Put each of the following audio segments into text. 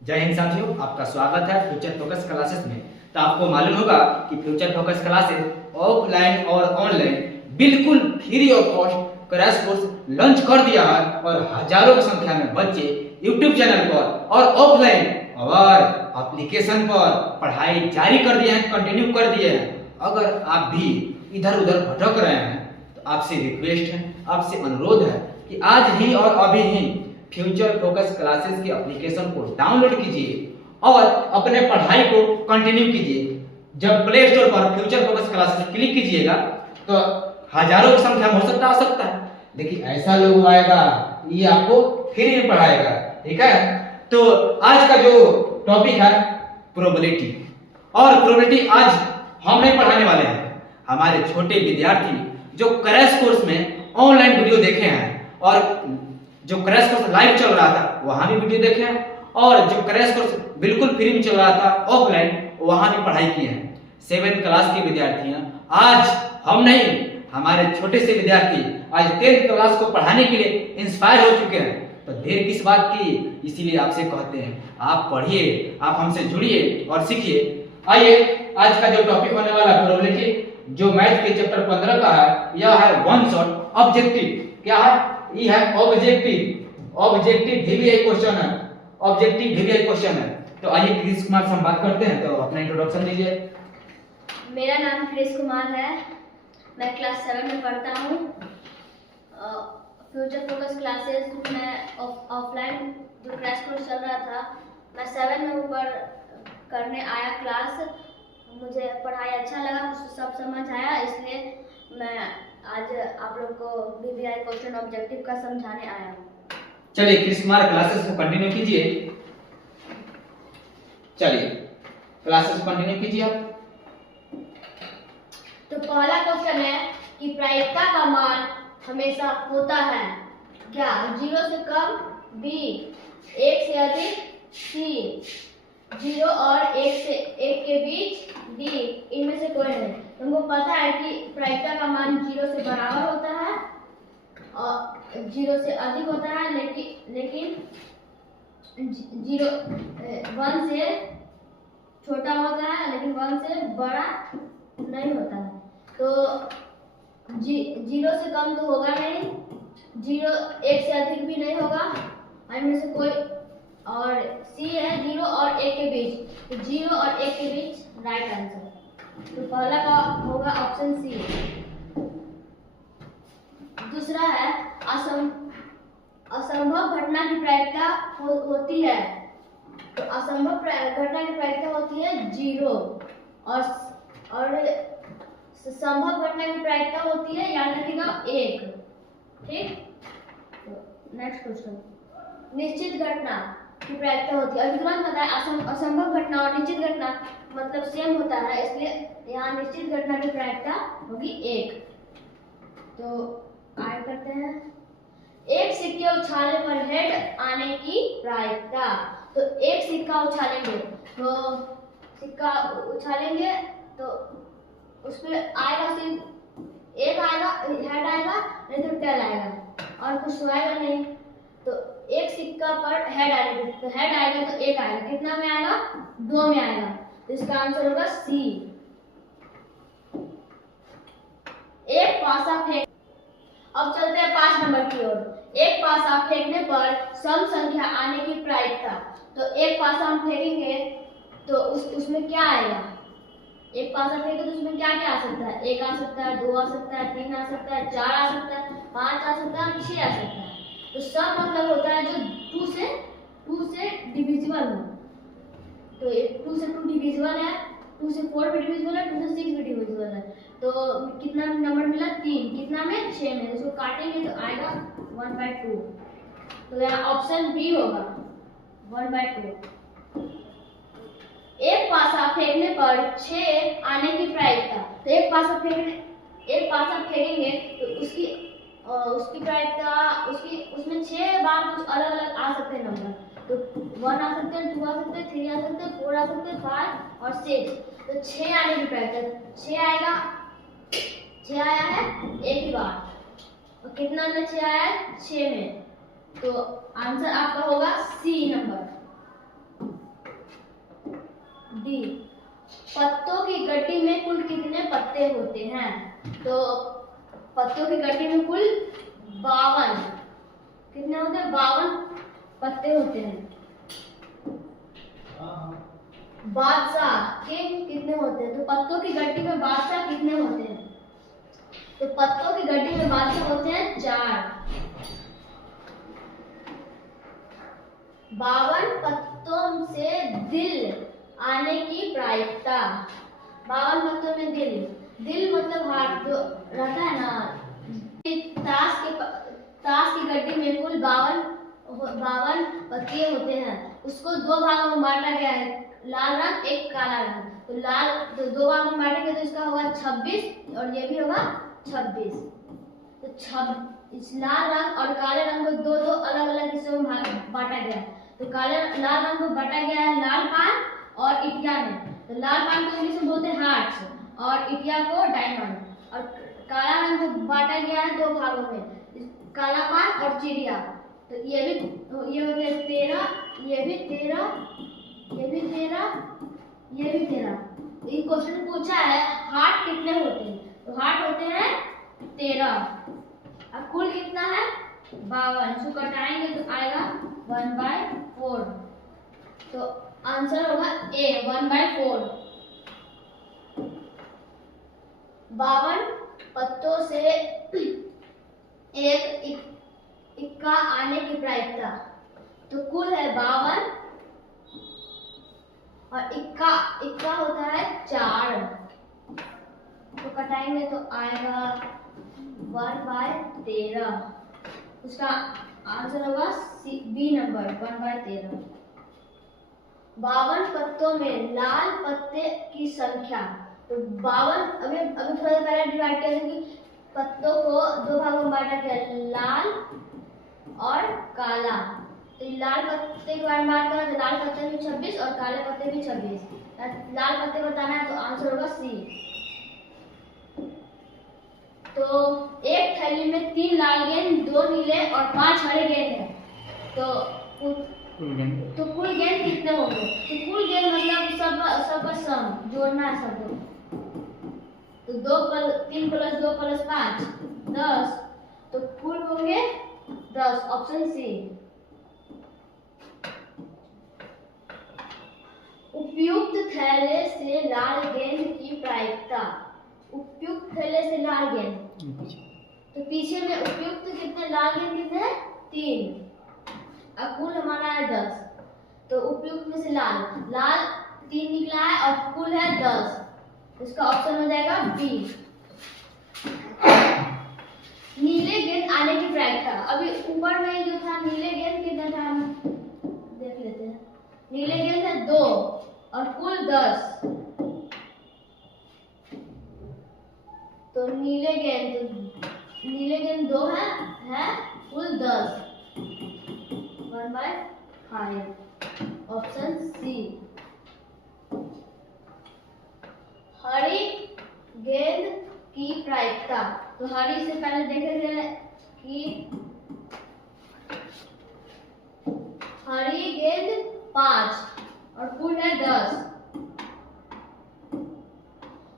जय हिंद साथियों, आपका स्वागत है फ्यूचर फोकस क्लासेस में। तो आपको मालूम होगा कि फ्यूचर फोकस क्लासेस ऑफलाइन और ऑनलाइन बिल्कुल free of cost crash course launch कर दिया है और हजारों की संख्या में बच्चे यूट्यूब चैनल पर और ऑफलाइन और एप्लीकेशन पर पढ़ाई जारी कर दिए हैं, कंटिन्यू कर दिए हैं। अगर आप भी इधर उधर भटक रहे हैं तो आपसे रिक्वेस्ट है, आपसे अनुरोध है कि आज ही और अभी ही फ्यूचर फोकस क्लासेस की एप्लीकेशन को डाउनलोड कीजिए और अपने पढ़ाई को कंटिन्यू कीजिए। जब प्ले स्टोर पर फ्यूचर फोकस क्लासेस क्लिक कीजिएगा तो हजारों की संख्या में हो सकता आ सकता है, देखिए ऐसा लोग आएगा, ये आपको फ्री में पढ़ाएगा। ठीक है, तो आज का जो टॉपिक है प्रोबेबिलिटी, और प्रोबेबिलिटी आज हम नहीं पढ़ाने वाले हैं। हमारे छोटे विद्यार्थी जो क्रैश कोर्स में ऑनलाइन वीडियो देखे हैं और जो क्रैश कोर्स लाइव चल रहा था वहां भी वीडियो देखे हैं, और जो क्रैश कोर्स बिल्कुल फ्री में चल रहा था ऑफलाइन वहां भी पढ़ाई की है। 7th क्लास के विद्यार्थियां, आज हम नहीं, हमारे छोटे से विद्यार्थी आज 10th क्लास को पढ़ाने के लिए इंस्पायर हो चुके हैं। तो देर किस बात की, इसीलिए आपसे कहते हैं आप पढ़िए, आप हमसे जुड़िए और सीखिए। आइए आज का जो टॉपिक होने वाला है प्रोबेबिलिटी, जो मैथ के चैप्टर 15 का है, यह है वन शॉट ऑब्जेक्टिव। क्या है? ये है ऑब्जेक्टिव वीवीआई क्वेश्चन है, ऑब्जेक्टिव वीवीआई क्वेश्चन है। तो आइए क्रिस कुमार से हम बात करते हैं, तो अपना इंट्रोडक्शन दीजिए। मेरा नाम क्रिस कुमार है, मैं क्लास 7 में पढ़ता हूँ। फ्यूचर फोकस क्लासेस में ऑफलाइन जो क्रैश कोर्स चल रहा था, मैं 7 में ऊपर करने आया क्लास। मुझे पढ़ाई अच्छा लगा, मुझे सब समझ आया, इसलिए मैं आज आप लोग को वीवीआई क्वेश्चन ऑब्जेक्टिव का समझाने आया हूँ। चलिए क्रिस कुमार क्लासेस को कंटिन्यू कीजिए। चलिए क्लासेस कंटिन्यू कीजिए आप। तो पहला क्वेश्चन है कि प्रायिकता का मान हमेशा होता है क्या? 0 से कम, बी 1 से अधिक, सी 0 और 1 के बीच, डी इनमें से कोई नहीं। तुमको पता है कि प्रायिकता का मान 0 से बराबर होता है और 0 से अधिक होता है, लेकिन 1 से छोटा होता है, लेकिन 1 से बड़ा नहीं होता है। तो 0 से कम तो होगा नहीं, 1 से अधिक भी नहीं होगा, इनमें से कोई, और सी है 0 और 1 के बीच, तो 0 और 1 के बीच राइट आंसर। तो पहला का होगा ऑप्शन सी। दूसरा है असंभव घटना की प्रायिकता होती है। तो असंभव घटना की प्रायिकता होती है 0 और संभव घटना की प्रायिकता होती है, याद रखिएगा, 1। ठीक, तो नेक्स्ट क्वेश्चन, निश्चित घटना की प्रायिकता होती है। अभी तुरंत बताया असंभव घटना और निश्चित घटना मतलब सेम होता है, इसलिए यहाँ निश्चित घटना की प्रायिकता होगी 1। तो आगे करते हैं, एक सिक्के उछालने पर हेड आने की प्रायिकता। तो एक सिक्का उछालेंगे, तो सिक्का उछालेंगे तो उसमें आएगा सिर्फ एक आएगा, हेड आएगा, नहीं तो टेल आएगा और कुछ आएगा नहीं। तो एक सिक्का पर हेड आएगा, तो हेड आएगा तो 1 आएगा, कितना में आएगा? 2 में आएगा। तो इसका आंसर होगा सी। एक पासा फेंक, अब चलते हैं 5 नंबर की ओर। एक पासा फेंकने पर सम संख्या आने की प्रायिकता। तो एक पासा हम फेंकेंगे तो उसमें क्या आएगा? एक पासा फेंके तो उसमें क्या क्या आ सकता है? 1 आ सकता है, 2 आ सकता है, 3 आ सकता है, 4 आ सकता है, 5 आ सकता है, 6 आ सकता है। तो सम मतलब होता है जो 2 से डिविजिबल हो। तो 2 से 2 डिविजिबल है, 2 से 4 भी डिविजिबल है, 2 से 6 भी डिविजिबल है। तो कितना नंबर मिला? 3। कितना में? 6 में। इसको काटेंगे तो आएगा 1/2। तो यहाँ ऑप्शन बी होगा 1/2। एक पासा फेंकने पर 6 आने की प्रायिकता। तो एक पासा फेंकेंगे तो उसकी प्रायिकता, उसमें 6 बार कुछ अलग अलग आ सकते हैं नंबर। तो 1 आ सकते हैं, 2 आ सकते हैं, 3 आ सकते हैं, 4 आ सकते हैं, 5 और 6। तो 6 आने की प्रायिकता, 6 आएगा, 6 आया है एक ही बार, और कितना में 6 आया है? 6 में। तो आंसर आपका होगा सी नंबर। पत्तों की गड्डी में कुल कितने पत्ते होते हैं? तो पत्तों की गड्डी में कुल 52 कितने होते हैं? 52 पत्ते होते हैं। बादशाह के कितने होते हैं? तो पत्तों की गड्डी में बादशाह कितने होते हैं? तो पत्तों की गड्डी में बादशाह होते हैं 4। 52 पत्तों से दिल आने की प्रायिकता। 52 पत्तों में दिल मतलब हार्ट जो रहता है ना। ताश की गड्डी में कुल 52 पत्ते होते हैं। उसको 2 भागों में बांटा गया है, लाल रंग एक काला रंग। तो 2 भागों में बांटेंगे तो इसका होगा 26 और ये भी होगा 26। तो इस लाल रंग और काले रंग को दो अलग अलग हिस्सों में बांटा गया है। तो लाल रंग को बांटा गया है लाल पान और इटिया में। तो लाल पान को इंग्लिश में बोलते हैं हार्ट्स और इटिया को डायमंड। और काला रंग को बांटा गया है 2 भागों में, काला पान और चिड़िया। तो ये हो गया 13, ये भी 13, ये भी 13, ये भी 13। तो ये क्वेश्चन पूछा है हार्ट कितने होते हैं? तो हार्ट होते हैं 13। अब कुल कितना है? 52। इसको घटाएंगे तो आएगा 1/4। तो आंसर होगा ए 1/4। 52 पत्तों से एक इक्का आने की प्रायिकता। तो कुल है 52 और इक्का होता है 4। तो कटाएंगे तो आएगा 1/13। उसका आंसर होगा बी नंबर 1/13। 52 पत्तों में लाल पत्ते की संख्या। तो 52 अभी थोड़ा पहले डिवाइड किया कि पत्तों को 2 भागों में बांटा गया, लाल और काला। तो लाल पत्ते के बारे में बात करें तो लाल पत्ते भी 26 और काले पत्ते भी 26। लाल पत्ते बताना है तो आंसर होगा सी। तो एक थैली में 3 लाल गेंद, 2 नीले और 5 हरे गेंद है। तो कुल गेंद कितने होंगे? तो कुल गेंद मतलब सबका सम जोड़ना है सबको। तो 3 + 2 + 5 10। तो कुल होंगे 10। Option C. उपयुक्त थैले से लाल गेंद की प्रायिकता। उपयुक्त थैले से लाल गेंद, तो पीछे में उपयुक्त कितने लाल गेंद कितने हैं? 3। अब कुल हमारा है 10। तो उपयुक्त में से लाल 3 निकला है और कुल है 10। इसका ऑप्शन हो जाएगा बी। नीले गेंद आने की प्रायिकता। अभी ऊपर में जो था नीले गेंद कितना था देख लेते हैं। नीले गेंद है 2 और कुल 10। तो नीले गेंद 2 है कुल 10। 1/5। Option C. हरी गेंद की प्रायिकता। तो हरी से पहले देखेंगे कि हरी गेंद 5 और कुल है 10।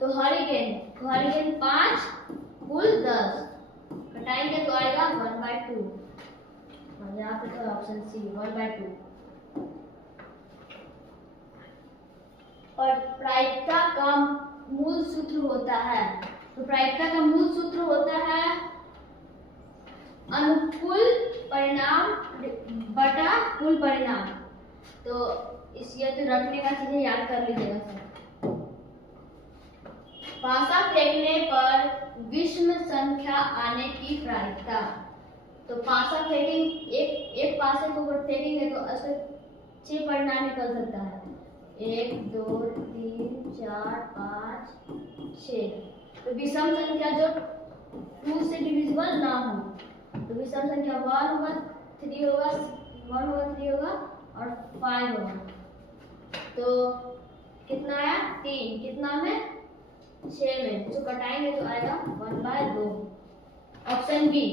तो हरी गेंद 5 कुल 10। घटाएंगे तो आएगा 1/2। और यहाँ पे तो ऑप्शन सी 1/2। और प्रायिकता का मूल सूत्र होता है। तो प्रायिकता का मूल सूत्र होता है अनुकूल परिणाम बटा कुल परिणाम। तो इसलिए तो रखने का चीजें याद कर लीजिएगा सर। पासा फेंकने पर विषम संख्या आने की प्रायिकता। तो पासा फेंकेंगे, एक पासे को फेंकेंगे तो ऐसे 6 परिणाम निकल सकता है। 1 2 3 4 5 6। तो विषम संख्या जो 2 से डिविजिबल ना हो, तो विषम संख्या 1 होगा, 3 होगा, 1 होगा, 3 होगा और 5 होगा। तो कितना आया? 3। कितना में? 6 में। तो कटाएंगे तो आएगा 1/2। Option B.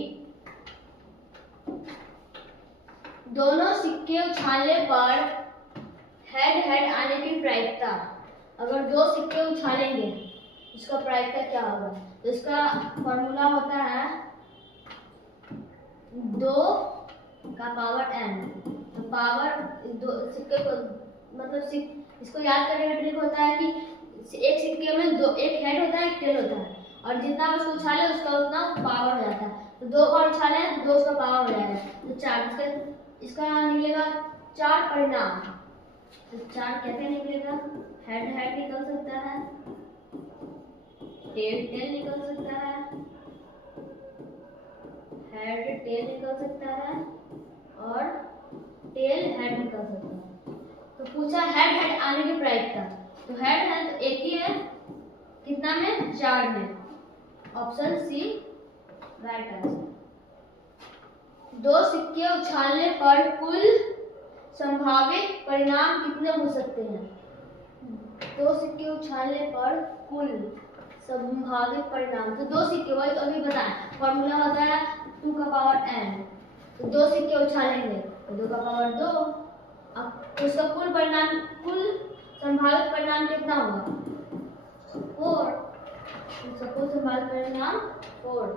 दोनों सिक्के उछालने पर हेड आने की प्रायिकता। अगर दो सिक्के उछालेंगे इसका प्रायिकता क्या होगा? तो इसका फॉर्मूला होता है 2 का पावर n। तो पावर दो सिक्के को मतलब इसको याद करने का ट्रिक होता है कि एक सिक्के में एक हेड होता है, एक टेल होता है, और जितना उसको उछाले उसका उतना पावर हो जाता है। तो 2 बार उछाले तो 2 उसका पावर हो जाएगा। तो 4 इसका निकलेगा 4 परिणाम। तो 4 कैसे निकलेगा? हेड निकल सकता है, टेल निकल सकता है, हेड टेल निकल सकता है, और टेल हेड निकल सकता है। तो पूछा हेड आने की प्रायिकता। तो हेड है तो एक ही है, कितना में? 4 में। ऑप्शन सी राइट आंसर। 2 सिक्के उछालने पर कुल संभावित परिणाम कितने हो सकते हैं? 2 सिक्के उछालने पर कुल संभावित परिणाम। तो 2 सिक्के, वही तो अभी बताया, फॉर्मूला होता है 2 का पावर n। तो 2 सिक्के उछालेंगे तो 2 का पावर 2। अब उसका कुल संभावित परिणाम कितना होगा? 4। उसका कुल संभावित परिणाम 4।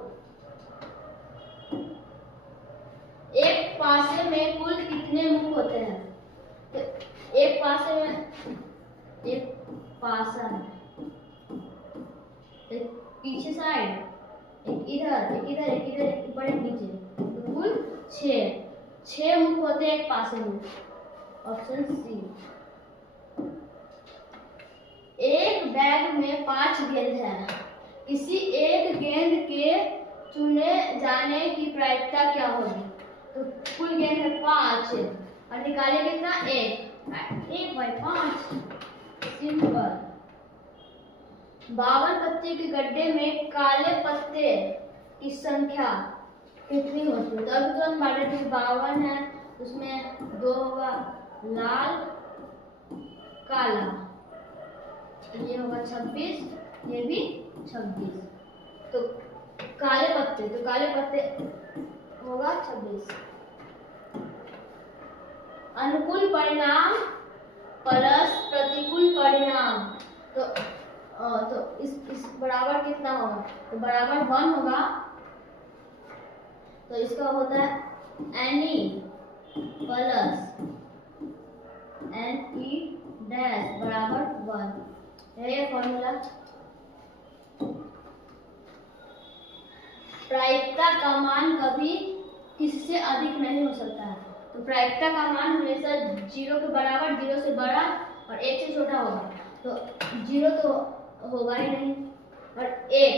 एक पासे में कुल कितने मुख होते हैं? तो एक पासे में एक पासा है, एक पीछे साइड, एक इधर, एक इधर, एक इधर, एक ऊपर, एक नीचे। तो कुल 6 मुख होते हैं एक पासे में। Option C. एक बैग में 5 गेंद है। किसी एक गेंद के चुने जाने की प्रायिकता क्या होगी? तो कुल गेंद है 5 और निकाले कितना? 1 बाई 5। सिंपल। 52 पत्ते के गड्ढे में काले पत्ते की संख्या कितनी होती है? तो अभी तुरंत बांटे थे 52 है, उसमें 2 होगा लाल काला, ये होगा 26, ये भी 26। तो काले पत्ते होगा 26। अनुकूल परिणाम प्लस प्रतिकूल परिणाम। तो इस बराबर कितना होगा? तो बराबर 1 होगा। तो इसका होता है NE प्लस NE डैश बराबर 1 है ये फॉर्मूला। प्रायिकता का मान कभी किससे अधिक नहीं हो सकता है। तो प्रायिकता का मान हमेशा 0 के बराबर, 0 से बड़ा और 1 से छोटा होगा। तो 0 तो होगा ही नहीं, और 1,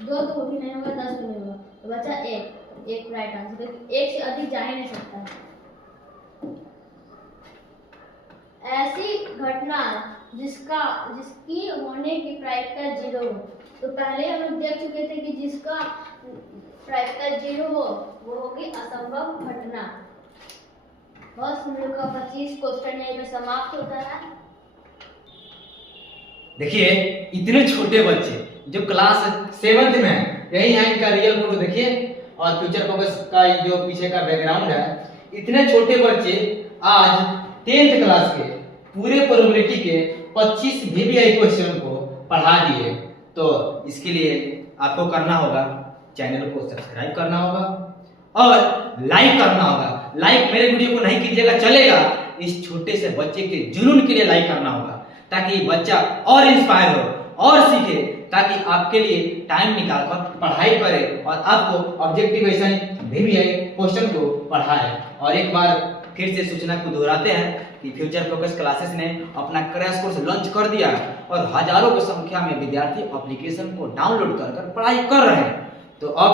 2 तो भी नहीं होगा, 10 भी नहीं होगा, तो बचा 1 राइट आंसर। तो 1 से अधिक जा ही नहीं सकता। ऐसी घटना जिसकी होने की प्रायिकता 0 हो। तो पहले हम लोग देख चुके थे कि जिसका प्रायिकता 0 हो वो होगी असंभव घटना। बस हम लोग का 25 क्वेश्चन यहीं पे समाप्त होता है। देखिए इतने छोटे बच्चे जो क्लास 7th में है, यही है इनका रियल फोटो देखिए, और फ्यूचर फोकस का जो पीछे का बैकग्राउंड है। इतने छोटे बच्चे आज 10th क्लास के पूरे प्रोबेबिलिटी के 25 VBI क्वेश्चन को पढ़ा दिए। तो इसके लिए आपको करना होगा, चैनल को सब्सक्राइब करना होगा और लाइक करना होगा। लाइक मेरे वीडियो को नहीं कीजिएगा चलेगा, इस छोटे से बच्चे के जुनून के लिए लाइक करना होगा, ताकि बच्चा और इंस्पायर हो और सीखे, ताकि आपके लिए टाइम निकालकर पढ़ाई करे और आपको ऑब्जेक्टिव क्वेश्चन VBI क्वेश्चन को पढ़ाए। और एक बार फिर से सूचना को दोहराते हैं कि फ्यूचर फोकस क्लासेस ने अपना क्रैश कोर्स लॉन्च कर दिया और हजारों की संख्या में विद्यार्थी एप्लीकेशन को डाउनलोड कर पढ़ाई कर रहे हैं। तो अब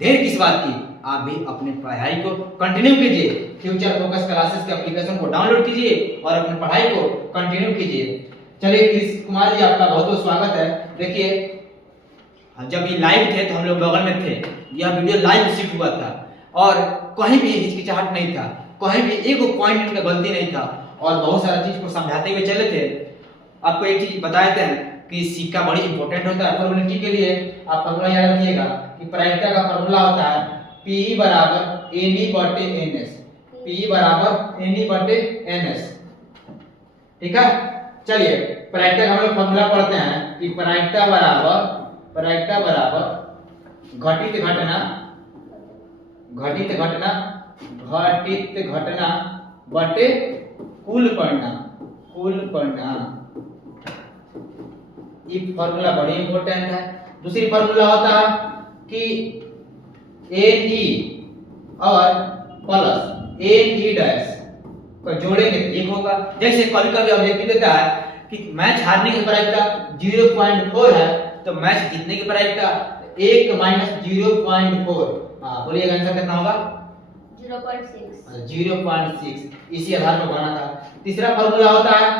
देर किस बात की, आप भी अपनी पढ़ाई को कंटिन्यू कीजिए। फ्यूचर फोकस क्लासेस के एप्लीकेशन को डाउनलोड कीजिए और अपनी पढ़ाई को कंटिन्यू कीजिए। चलिए कृष्ण कुमार जी, आपका बहुत बहुत स्वागत है। देखिए जब ये लाइव थे तो हम लोग बगल में थे, यह वीडियो लाइव शूट हुआ था और कहीं भी हिचकिचाहट नहीं था, कहीं भी एक पॉइंट इनका गलती नहीं था और बहुत सारा चीज को समझाते हुए चले थे। आपको एक चीज बताए थे कि सिक्का बड़ी इंपॉर्टेंट होता है प्रोबेबिलिटी के लिए। आप फॉर्मूला याद रखिएगा कि प्रायिकता का फॉर्मूला होता है PE बराबर NE बटे NS। PE बराबर NE बटे NS। ठीक है, चलिए प्रायिकता का हम लोग फॉर्मूला पढ़ते हैं कि प्रायिकता बराबर घटित घटना बटे कुल परिणाम। ये फॉर्मूला बड़ी इंपॉर्टेंट है। दूसरी फॉर्मूला होता है कि NE और प्लस NE डैश को जोड़ेंगे एक होगा। जैसे कभी कभी ऑब्जेक्टिव देता है कि मैच हारने की प्रायिकता 0.4 है तो मैच जीतने की प्रायिकता 1 माइनस 0.4। हाँ बोलिएगा आंसर कितना होगा? 0.6। इसी आधार पर बना था। तीसरा फॉर्मूला होता है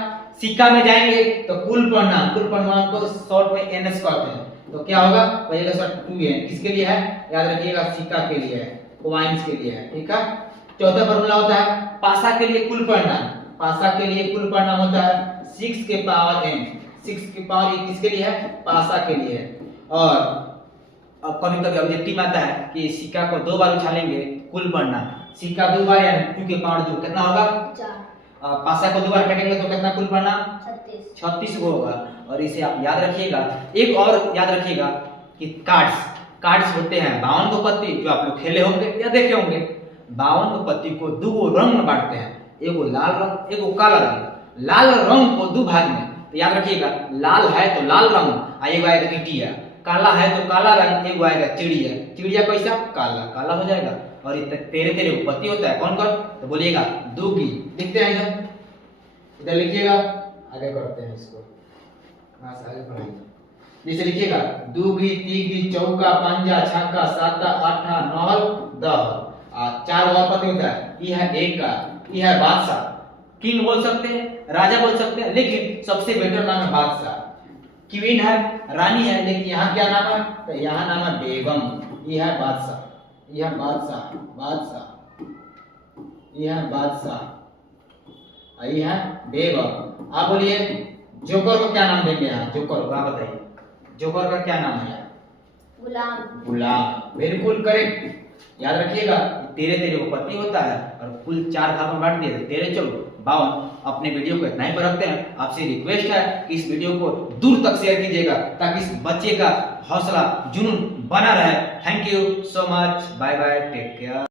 सिक्का में जाएंगे तो कुल परिणाम को शॉर्ट में NS कहते हैं। तो क्या होगा? पहले का 2n किसके लिए है? याद रखिएगा सिक्का के लिए है, कॉइंस के लिए है। ठीक है। चौथा फॉर्मूला होता है पासा के लिए कुल परिणाम होता है 6 के पावर n। 6 के पावर ये किसके लिए है? पासा के लिए है। और अब कभी कभी ऑब्जेक्टिव आता है कि सिक्का को 2 बार उछालेंगे कुल परिणाम। सिक्का 2 बार यानी 2 के पावर 2 कितना होगा? 4। पासा को 2 बार फेंकेंगे तो कितना कुल परिणाम? 36 को होगा। और इसे आप याद रखिएगा। एक और याद रखिएगा कि कार्ड्स होते हैं 52 को पत्ती, जो आप लोग खेले होंगे या देखे होंगे। 52 को पत्ती को 2 रंग में बांटते हैं, एगो लाल रंग एगो काला रंग। लाल रंग को 2 भाग में, तो याद रखिएगा लाल है तो लाल रंग, एगो आएगा ईटिया। काला है तो काला रंग, एगो आएगा चिड़िया कैसा? काला हो जाएगा। और तेरे पत्ती होता है कौन? तो बोलिएगा दुगी। लिखते हैं इधर लिखिएगा, आगे करते हैं इसको, आगे पढ़ाइए। जैसे लिखिएगा दुगी तीगी चौका पंजा छक्का साता आठा नौ 10। 4 और पत्ती होता है। ये है एक का, ये है बादशाह। किंग बोल सकते हैं, राजा बोल सकते हैं, लेकिन सबसे बेटर नाम है बादशाह। क्वीन है, रानी है, लेकिन यहाँ क्या नाम है? तो यहाँ नाम है बेगम। यह है बादशाह, यह बादशाह, यह है बादशाह, यह है बेगम। आप बोलिए जोकर को क्या नाम देंगे? यहाँ जोकर को आप बताइए, जोकर का क्या नाम है? गुलाम। बिल्कुल करेक्ट। याद रखिएगा तेरे को पत्ती होता है और कुल 4 भाग में बांट दिए, 13 14 52। अपने वीडियो को इतना ही पर रखते हैं। आपसे रिक्वेस्ट है कि इस वीडियो को दूर तक शेयर कीजिएगा ताकि इस बच्चे का हौसला जुनून बना रहे। Thank you so much, bye bye, take care.